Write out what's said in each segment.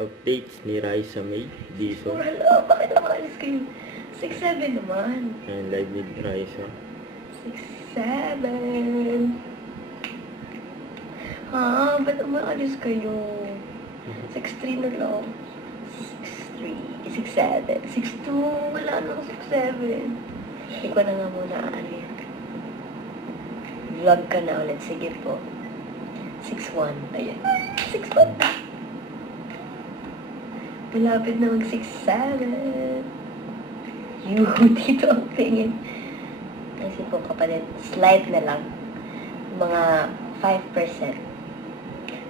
Updates ni Raisa May Dizon. Wala, bakit nakalis kayo? 6'7" naman. Ayan, live ni Raisa. 6'7". Ha? Ba't umaalis kayo? 6'3" na lang. 6'3", 6'7", 6'2", wala na ako 6'7". Hindi ko na nga muna aalin. Vlog ka na ulit. Sige po. 6'1". Ayan. 6'1". Malapit na mag 6'7". Dito ang tingin. Kasi po kapatid, slight na lang. Mga 5%.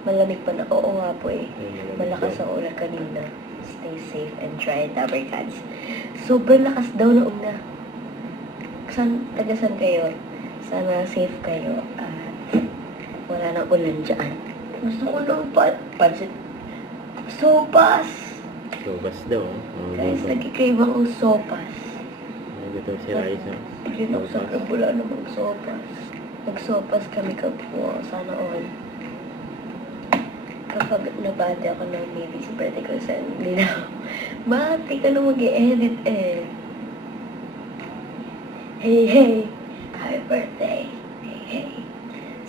Malamig pa na. Oo nga po eh. Malakas ang ulan kanina. Stay safe and try Dabber Cats. Sobrang lakas daw na una. Tagasan kayo. Sana safe kayo. At wala nang ulan dyan. Gusto ko ng pansit. Sopas! Sopas daw. Guys, nagkikrave akong sopas. Nagito si Raisa. Hindi na ako sa wala namang sopas. Nagsopas kami po. Sana all. Kapag nabati ako ng maybe sa birthday ko sa hindi na ako. Bati ka na mag-i-edit eh. Hey, hey. Happy birthday. Hey, hey.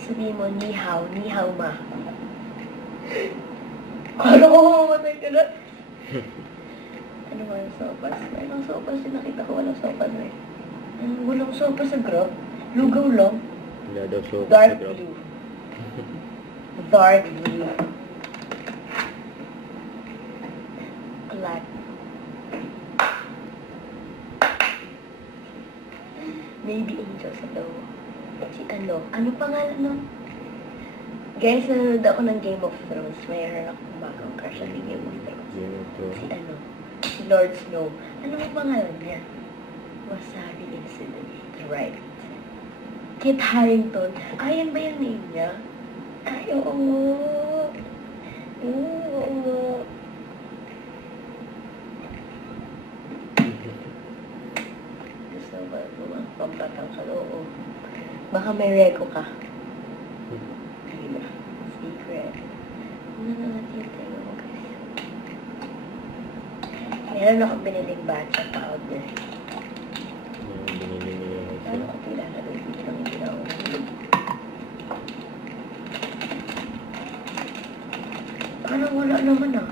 Sabihin mo, ni hao ma. Kala ko mamatay ka na. Ano ba yung sopas? Mayroong sopas yung nakita ko. Walang sopas eh. Walang sopas sa grab. Lugaw lang. Wala daw sopas Dark sa grab. blue. Dark blue. Black. Maybe Angels daw. Si ano pangalan nun? Guys, nanonood ako ng Game of Thrones. Mayroon akong bagong crush sa Game of Thrones. Si Lord Snow. Ano ang pangalan niya? Wasabi Incident. Right. Kit Harington. Ayan ba yung name niya? Ay, oo nga. Oo nga. Gusto ba mga pampatang ka? Oo. Baka may reko ka. Secret. Ano na natin yung tayo mo guys? Meron akong biniling batcha powder. Binili ni Raisa. Ano ko pilalagay dito ng hindi na ako nahulog? Parang wala naman ah.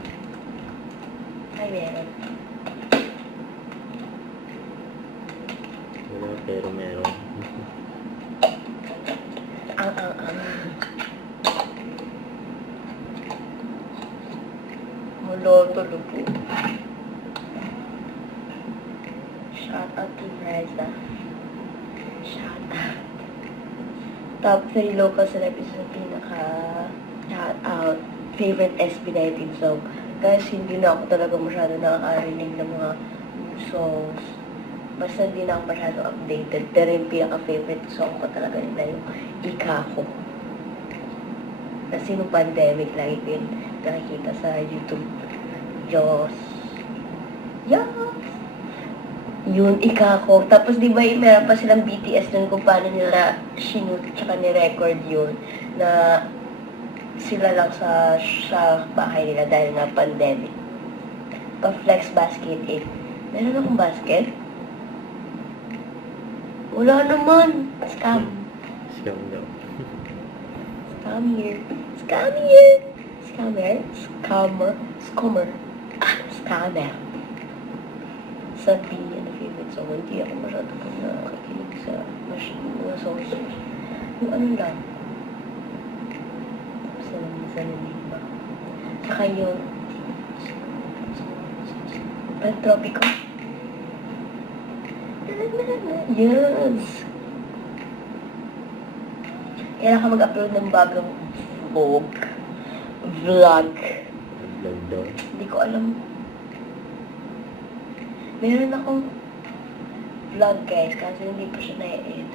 Ay, meron. Wala, pero meron. Moloto lupo. Shout out to Raisa. Shout out. Top 3 local celebrities na pinaka shout out. Favorite SB19 song. Guys, hindi na ako talaga masyado nakakarinig ng mga songs. Basta hindi na ako masyado updated. Pero yung pinaka-favorite song ko talaga nila yung Ika Ko. Kasi nung pandemic, lagi ko yun nakikita sa YouTube. Diyos. Yes! Yun, Ika Ko. Tapos di ba meron pa silang BTS dun kung paano nila sinut tsaka ni-record yun na sila lang sa bahay nila dahil nga pandemic. Pa-flex basket eh. Meron akong basket? Wala naman. Scam. Scam daw. Scam here. Scam here. Scammer. Scammer. Scammer. Scammer. Sabi niya na favorite song. Hindi ako masyado pag nakakinig sa mga songs. Yung ano lang. Sa nalima. Saka yung Tropiko. Yes! Kailangan ka mag-upload ng bagong vlog. Vlog daw. Hindi ko alam. Meron akong vlog guys, kasi hindi pa siya na-edit.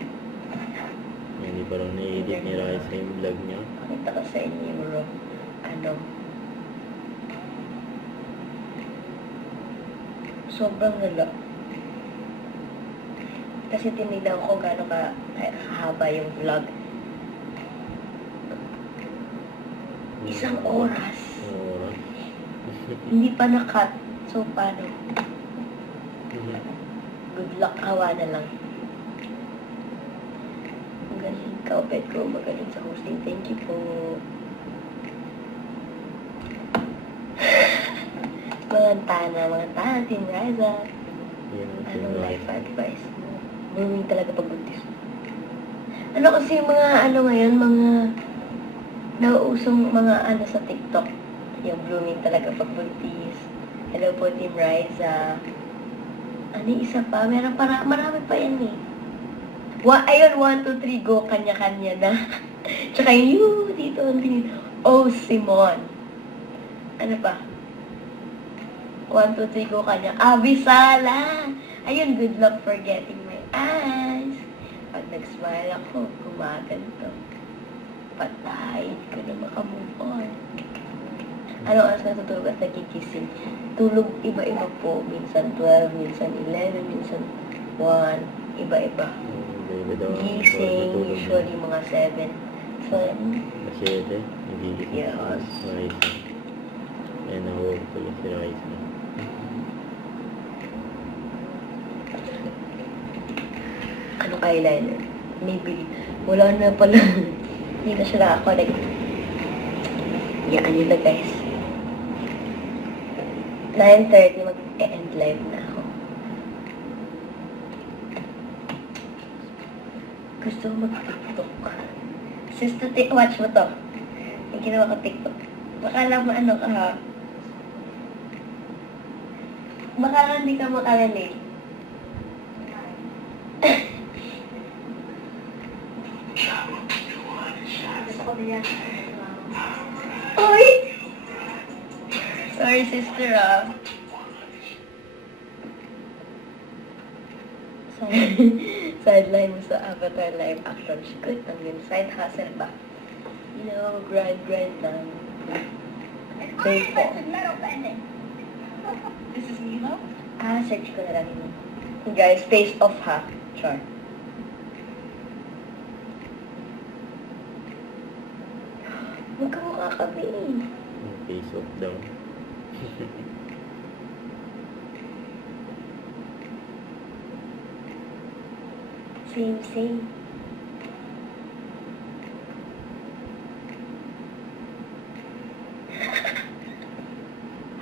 Hindi pa lang na-edit ni Raisa yung vlog niya. Pakita ko sa inyo yung sobrang lala. Kasi tinignan ko gano'n kahaba yung vlog. Isang oras. Oras. Hindi pa na-cut. So, paano? Good luck, awa na lang. Ang galing ka, pet ko. Magaling sa hosting. Thank you po. Mga tana, Team Riza. Yan, Anong life advice mo? Blooming talaga pag buntis. Ano kasi mga ano ngayon, mga nauusong mga ano sa TikTok. Yung blooming talaga pag buntis. Hello po, Team Riza. Ano yung isa pa? Marami pa yan eh. Ayun, 1, 2, 3, go, kanya-kanya na. Tsaka yung dito, oh, Simon. Ano pa? 1, 2, 3, go kanya. Abisala! Ayun, good luck for getting my eyes. Pag nag-smile ako, gumaganto. Patay, hindi ko na makamove on. Ano oras natutulog at nagkikissing? Tulog iba-iba po. Minsan 12, minsan 11, minsan 1. Iba-iba. Baby daw. Gising, usually mga 7. So, Masyete. Hindi Yes. Raisa. Ayan, nahulog pala si Raisa. anong eyeliner? Maybe. Wala na pala. Hindi na siya nakakonect. Yan, yun na guys. 9:30 mag-end live na ako. Gusto ko mag-TikTok. Sis, watch mo to. Yung ginawa ko TikTok. Baka lang ano ka ha. Baka lang hindi ka makarelate. Oy! Sorry, sister, ah. Sideline mo sa Avatar live action. Good lang yun. Side hustle ba? You know, grind lang. Faithful. This is Nemo. Search ko na lang yun. Guys, face off ha. Char. Magkamukha kami. Face off daw. Same.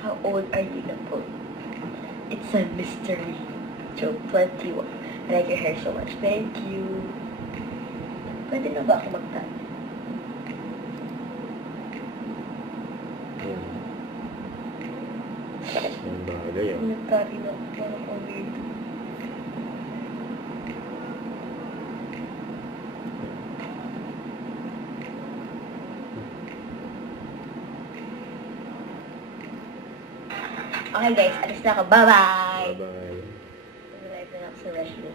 How old are you na po? It's a mystery. Joke, 21. I like your hair so much. Thank you. Pwede na ba ako magtali? Ang bagay ah. Nagtali na ako. Parang ako weird. Okay guys, alis na ako. Bye-bye! Bye-bye. Live na ako sa Rushley.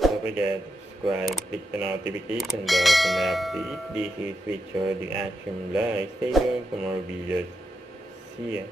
Don't forget to subscribe, click the notification bell for my update. This is Richard, the Action Live. Stay tuned for more videos. See ya.